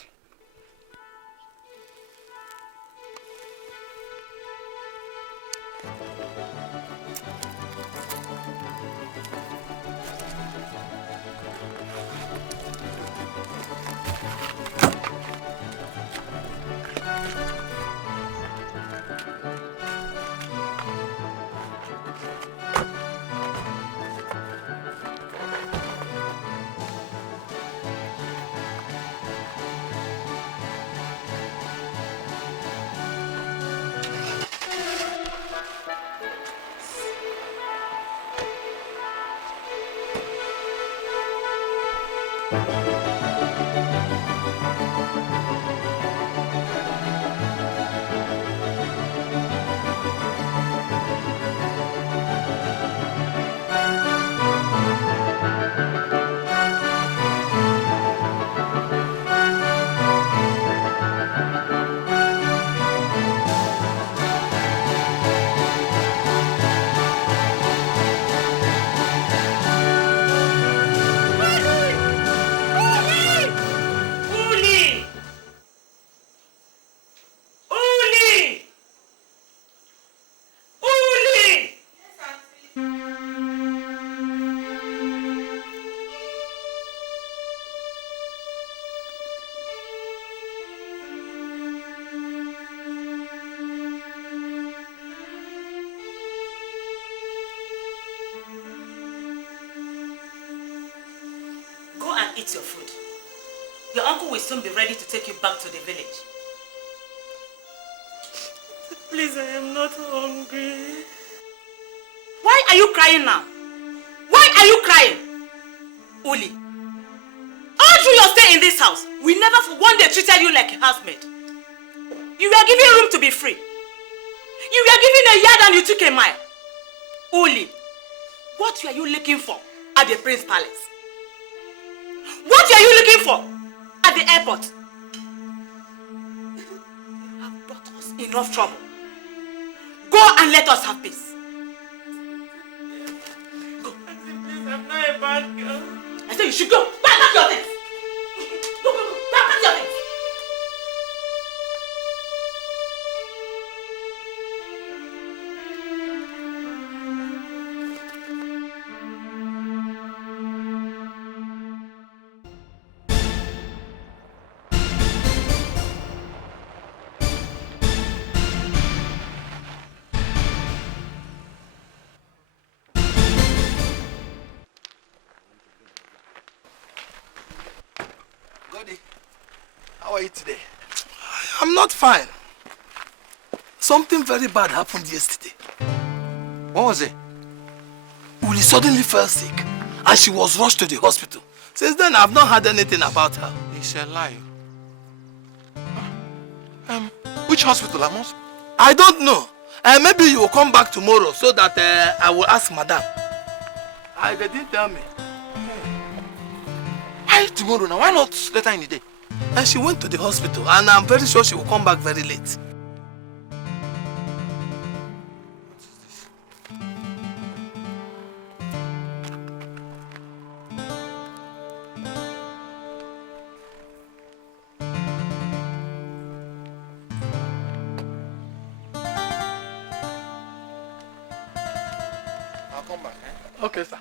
Eat your food. Your uncle will soon be ready to take you back to the village. Please, I am not hungry. Why are you crying now? Why are you crying? Uli, all through your stay in this house, we never for one day treated you like a housemaid. You were given room to be free. You were given a yard and you took a mile. Uli, what were you looking for at the Prince Palace? What are you looking for at the airport? You have brought us enough trouble. Go and let us have peace. Go. Please, I'm not a bad girl. I said you should go. Go and pack your things. Go. Go and pack your things. Cody, how are you today? I'm not fine. Something very bad happened yesterday. What was it? Uli suddenly fell sick and she was rushed to the hospital. Since then, I've not heard anything about her. It's a lie. Which hospital, Amos? I don't know. Maybe you will come back tomorrow so that I will ask Madam. They didn't tell me. Why tomorrow now? Why not later in the day? And she went to the hospital and I'm very sure she will come back very late. I'll come back, eh? Okay, sir.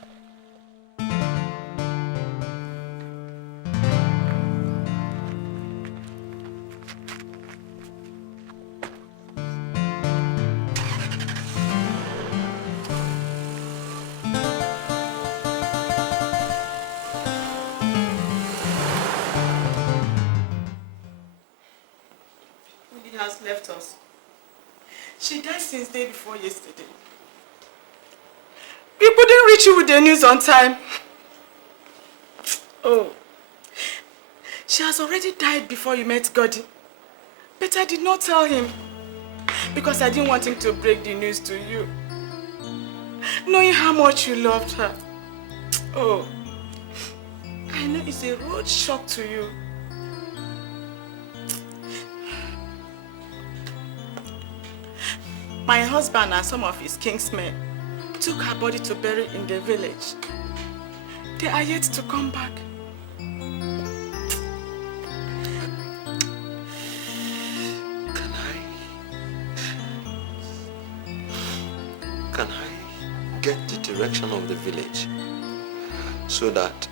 Has left us. She died since day before yesterday. We couldn't reach you with the news on time. Oh. She has already died before you met Goddy. But I did not tell him. Because I didn't want him to break the news to you. Knowing how much you loved her. Oh. I know it's a road shock to you. My husband and some of his kingsmen took her body to bury in the village. They are yet to come back. Can I get the direction of the village so that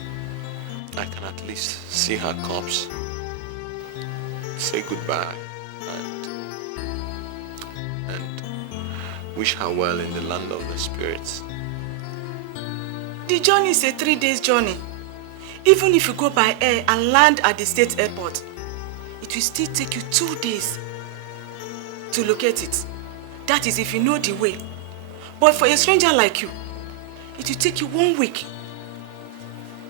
I can at least see her corpse, say goodbye, and wish her well in the land of the spirits? The journey is a 3-day journey. Even if you go by air and land at the state airport, it will still take you 2 days to locate it. That is if you know the way. But for a stranger like you, it will take you 1 week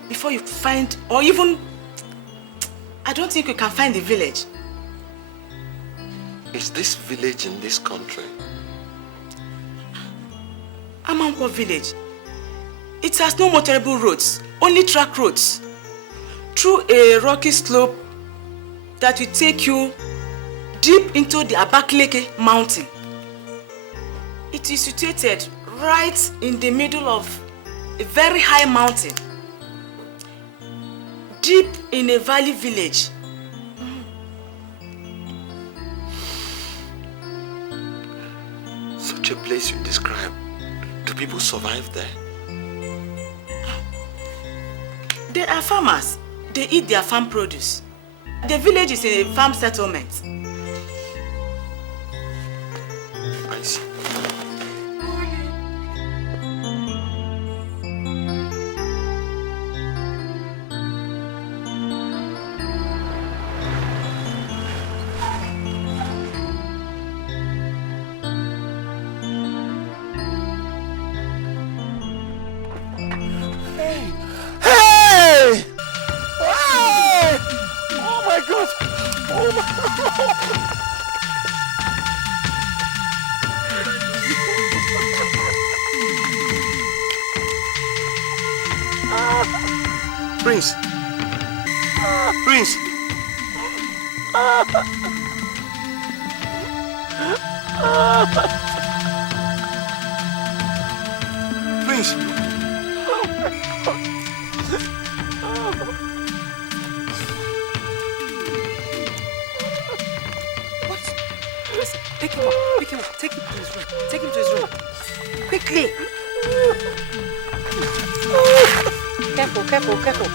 before you find, or even, I don't think you can find the village. Is this village in this country? Amankwo village. It has no motorable roads, only track roads. Through a rocky slope that will take you deep into the Abakaliki mountain. It is situated right in the middle of a very high mountain. Deep in a valley village. Such a place you describe. Do people survive there? They are farmers. They eat their farm produce. The village is a farm settlement. I see. Prince! Prince! Prince! What? Listen, pick him up, take him to his room. Take him to his room. Quickly! Careful, careful, careful.